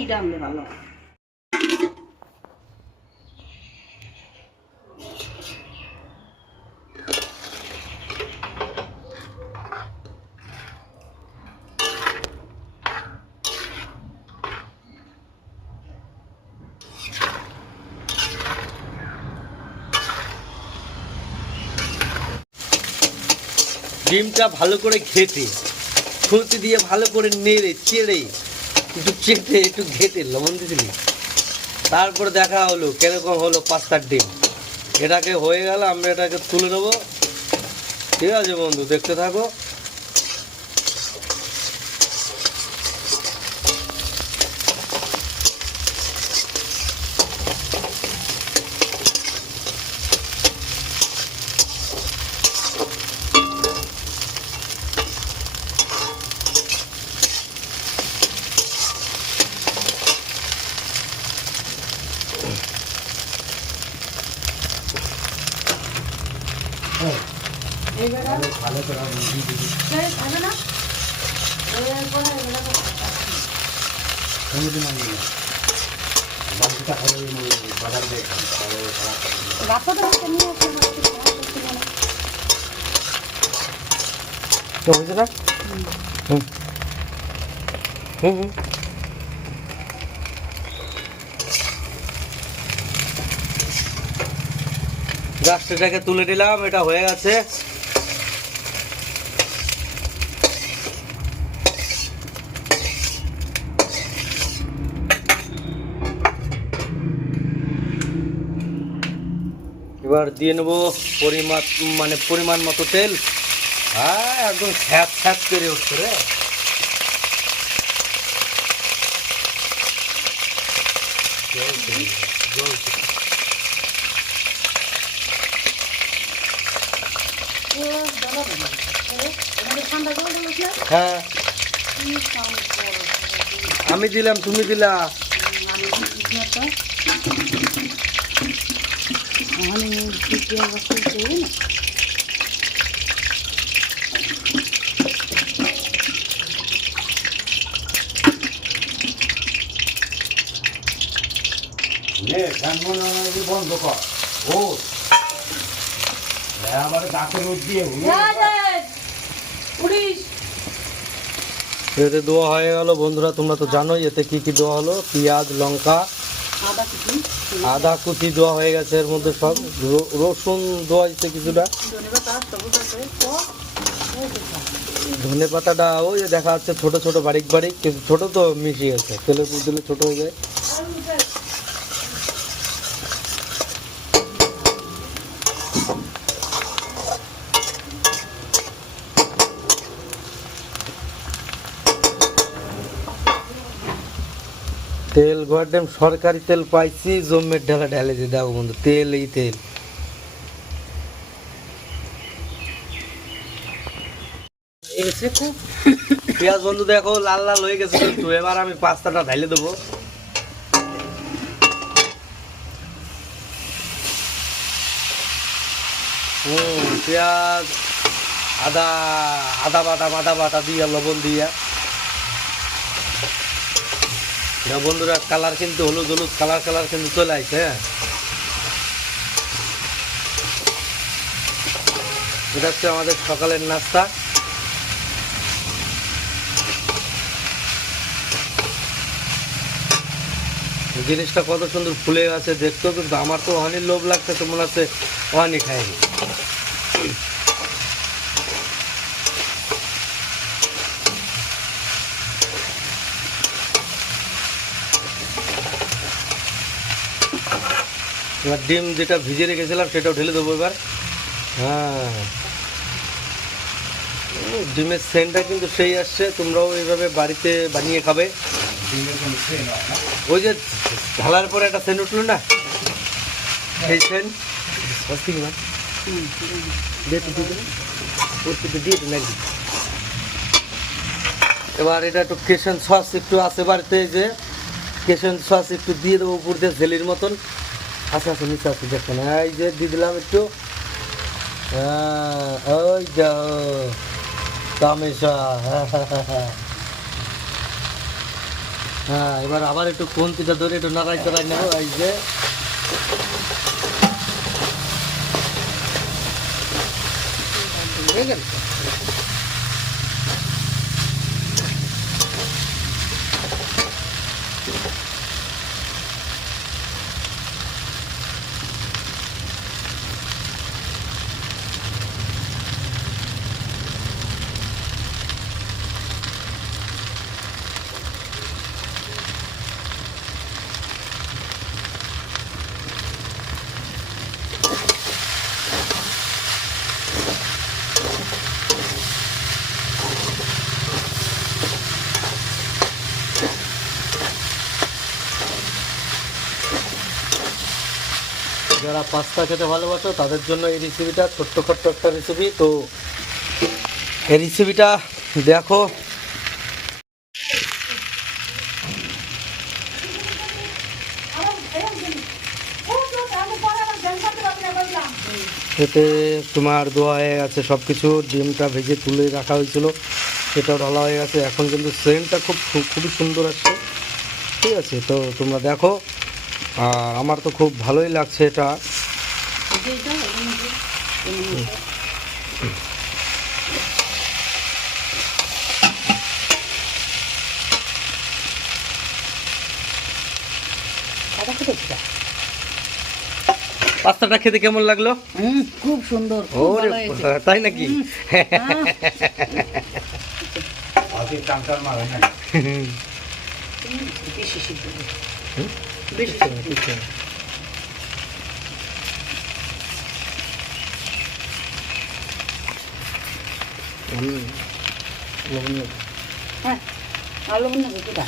ইটা আনলে ভালো ডিমটা ভালো করে খুঁতি দিয়ে ভালো করে নেড়ে চেড়ে একটু চেটে একটু ঘেটে লবণ দিয়েছিলি তারপরে দেখা হলো, কীরকম হলো পাস্তার ডিম। এটাকে হয়ে গেল, আমরা এটাকে তুলে নেব। ঠিক আছে বন্ধু, দেখতে থাকো। মাছটা খাওয়া করতে গেলে। তো হয়েছে না? হুম। হুম হুম। গাছটাকে তুলে নিলাম এটা হয়ে গেছে। এবার দিয়ে নেব পরিমাণ মানে পরিমাণ মতো তেল। হ্যাঁ একদম ছ্যাপ ছ্যাপ করে উঠছে রে? হ্যাঁ? আমি দিলাম তুমি দিলা। না। মনে হয় বন্ধ কর। ও। আবার গাছে রোদ দিয়ে হুড়ে এতে দেওয়া হয়ে গেল। বন্ধুরা তোমরা তো জানোই এতে কি কি দেওয়া হলো। পেঁয়াজ লঙ্কা আদা কুচি। দেওয়া হয়ে গেছে এর মধ্যে সব। রসুন দেওয়া হয়েছে কিছুটা। ধনে পাতাটা ওই যে দেখা যাচ্ছে ছোট ছোট বারিক বারিক কিন্তু ছোট তো মিশিয়ে গেছে। তেলে দিলে ছোট হয়ে যায়। তেল গোয়ারডেম সরকারি তেল পাইছি, জমের ঢালা ঢালে দিয়ে দেখো বন্ধু, তেল, এই তেল। পেঁয়াজ বন্ধু দেখো, লাল লাল হয়ে গেছে কিন্তু, এবার আমি পাস্তাটা ঢালে দেবো। হুম পেঁয়াজ, আদা আদা বাটা আদা বাটা দিয়া, লবণ দিয়া। না বন্ধুরা, কালার কিন্তু হলুদ হলুদ, কালার কালার কিন্তু চলে আসছে হ্যাঁ। এটা হচ্ছে আমাদের সকালের নাস্তা। জিনিসটা কত সুন্দর ফুলে গেছে দেখতেও কিন্তু আমার তো অনেক লোভ লাগছে, তো মনে হচ্ছে অনেক খাইনি। এবার ডিম যেটা ভিজে রেখেছিলাম, সেটাও ঢেলে দেবো এবার। হ্যাঁ। ডিমের সেন্টটা কিন্তু সেই আসছে, তোমরাও এইভাবে বাড়িতে বানিয়ে খাবে। ওই যে ঢালার পরে একটা সেন্ট উঠল না? সেই সেন্ট। একদিন এবার এটা একটু কেশন সস একটু আছে বাড়িতে যে। কেশন সস একটু দিয়ে দেবো উপর দিয়ে, জেলির মতন। আছে আছে নিচে আছে দেখুন এই যে দিয়ে দিলাম একটু। ওই যাও তামেশা। হ্যাঁ এবার আবার একটু কোনতিটা ধরে একটু নাড়াই চড়াই নেব, এই যে। হয়ে গেল যারা পাস্তা খেতে ভালোবাসো, তাদের জন্য এই রেসিপিটা ছোট্ট ছোট্ট একটা রেসিপি তো, এই রেসিপিটা দেখো। এতে তোমার দোয়া হয়ে গেছে সব কিছু ডিমটা ভেজে তুলে রাখা হয়েছিল, সেটাও ঢালা হয়ে গেছে। এখন কিন্তু সেন্টটা খুব, খুব- খুবই সুন্দর আসছে। ঠিক আছে, তো তোমরা দেখো। আর আমার তো খুব ভালোই লাগছে এটা। পাস্তাটা খেতে কেমন লাগল? খুব সুন্দর খুব ওরে ভালো হয়েছে। বাবা, তাই নাকি আজকে চামচার মারে না বেশি সিদ্ধ করে। হুম। লবণ নেই। হ্যাঁ আলু না কোথা